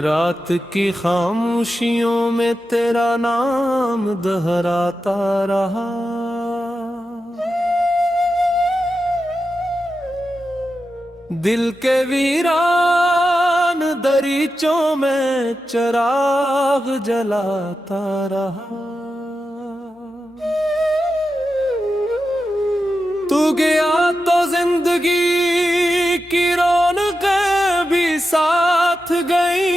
रात की खामोशियों में तेरा नाम दोहराता रहा। दिल के वीरान दरीचों में चिराग जलाता रहा। तू गया तो जिंदगी की रौनकें भी साथ गई।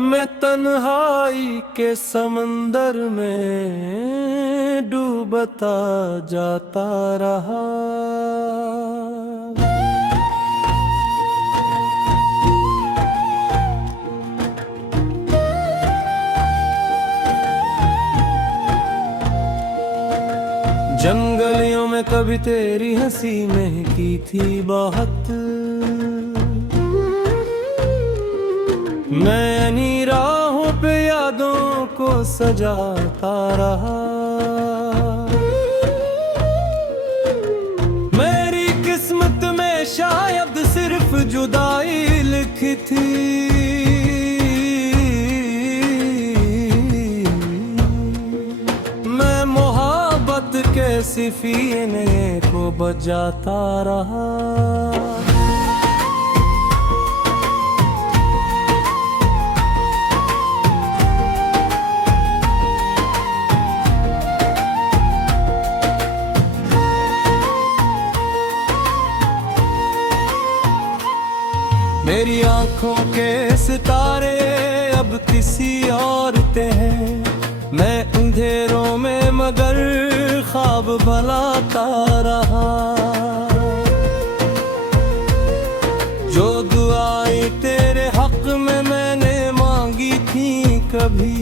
मैं तन्हाई के समंदर में डूबता जाता रहा। जंगलियों में कभी तेरी हंसी महकी थी बहुत। मैं निराहों पे यादों को सजाता रहा। मेरी किस्मत में शायद सिर्फ जुदाई लिखी थी। मैं मोहब्बत के सिफीने को बजाता रहा। मेरी आंखों के सितारे अब किसी और के हैं। मैं अंधेरों में मगर ख्वाब भलाता रहा। जो दुआएं तेरे हक में मैंने मांगी थी कभी,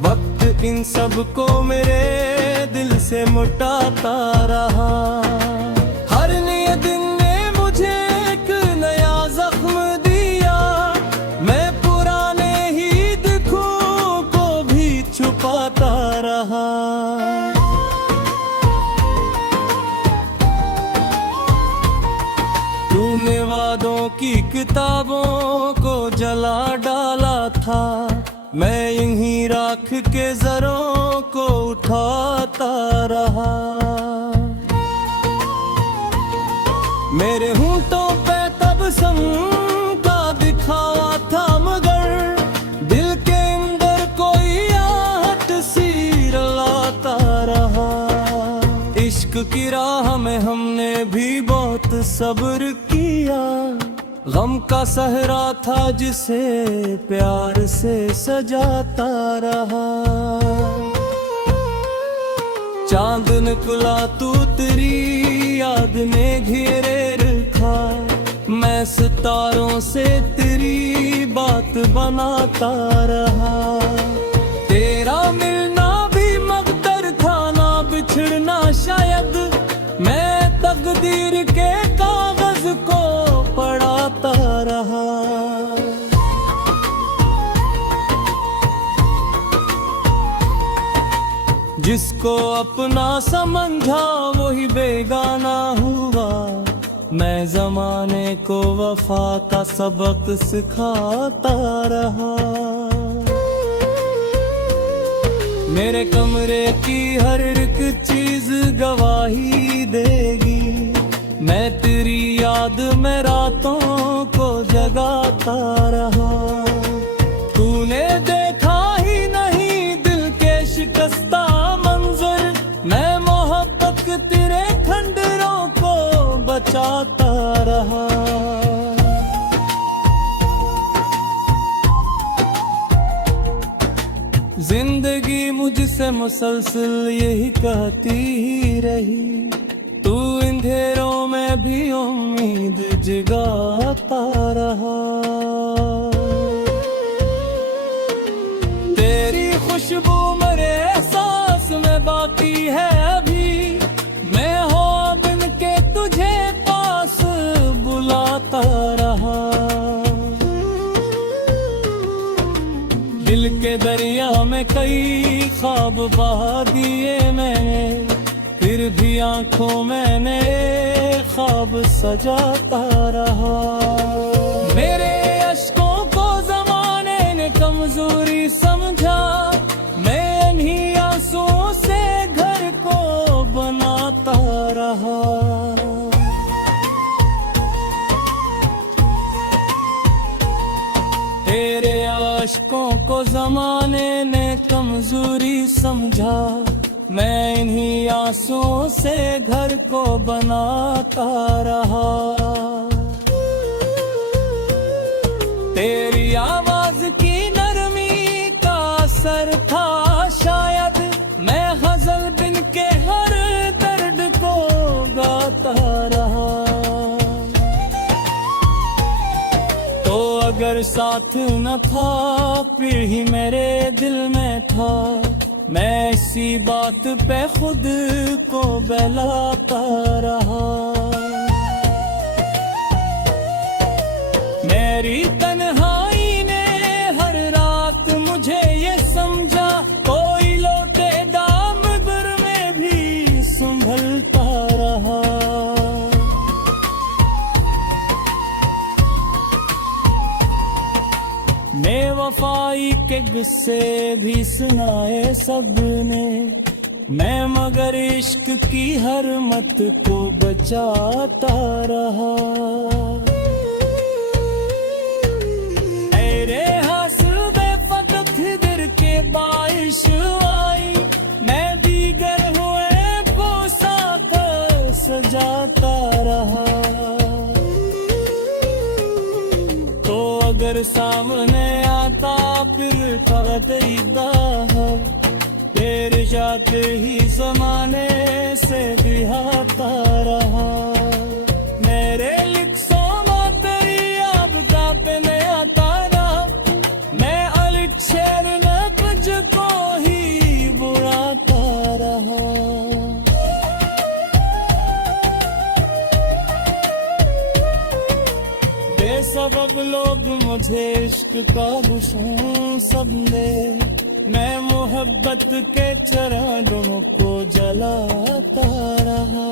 वक्त इन सब को मेरे दिल से मिटाता रहा। हर नए दिन ने मुझे एक नया जख्म दिया। मैं पुराने ही दुखों को भी छुपाता रहा। तूने वादों की किताबों को जला डाला था। मैं यहीं राख के जरों को उठाता रहा। मेरे होंठों पे तबस्सुम का दिखावा था, मगर दिल के अंदर कोई आहट सी रुलाता रहा। इश्क की राह में हमने भी बहुत सब्र किया। गम का सहरा था जिसे प्यार से सजाता रहा। चांद निकला तू तेरी याद में घेरे रखा। मैं सितारों से तेरी बात बनाता रहा। तेरा मिलना भी मकदर था, ना बिछड़ना शायद। मैं तकदीर के कागज को पढ़ाता रहा। जिसको अपना समझा वही बेगाना हुआ। मैं जमाने को वफा का सबक सिखाता रहा। मेरे कमरे की हर एक चीज गवाही देगी। मैं तेरी याद में रातों को जगाता रहा। तूने देखा ही नहीं दिल के शिकस्ता मंजर। मैं मोहब्बत के तेरे खंडरों को बचाता रहा। जिंदगी मुझसे मुसलसल यही कहती ही रही। तू अंधेरों में भी उम्मीद जगाता रहा। तेरी खुशबू मेरे एहसास में बाकी है अभी। मैं हो बिन के तुझे पास बुलाता रहा। दिल के दरिया में कई ख्वाब बहा दिए मैंने, फिर भी आंखों मैंने ख्वाब सजाता रहा। मेरे अश्कों को ज़माने ने कमजोरी समझा, मैं इन्हीं आंसुओं से घर को बनाता रहा। तेरे आशिकों को ज़माने ने कमजोरी समझा, मैं इन्हीं आंसुओं से घर को बनाता रहा। तेरी आवाज की नरमी का असर था शायद, मैं गजल बिन के हर दर्द को गाता रहा। तो अगर साथ न था फिर ही मेरे दिल में था, मैं इसी बात पे खुद को बहलाता रहा। मेरी तन्हाई ने हर रात मुझे ये समझा, कोई लौटे दाम गुर में भी संभलता रहा। बेवफाई के गुस्से भी सुनाए सबने, मैं मगर इश्क की हर मत को बचाता रहा। मेरे हौसले फतह दिल के बारिश आई, मैं दीगर हुए पोशाक सजाता रहा। अगर सामने आता फिर तेरा तेरे जाते ही ज़माने से बिहाता रहा। मेरे लिप्सों तेरी आपदा पे मैं आता रहा, मैं अलिक शेर न तुझको ही बुलाता रहा। बेसबब लोग मुझे इश्क का दुश्मन समझे, मैं मोहब्बत के चरागों को जलाता रहा।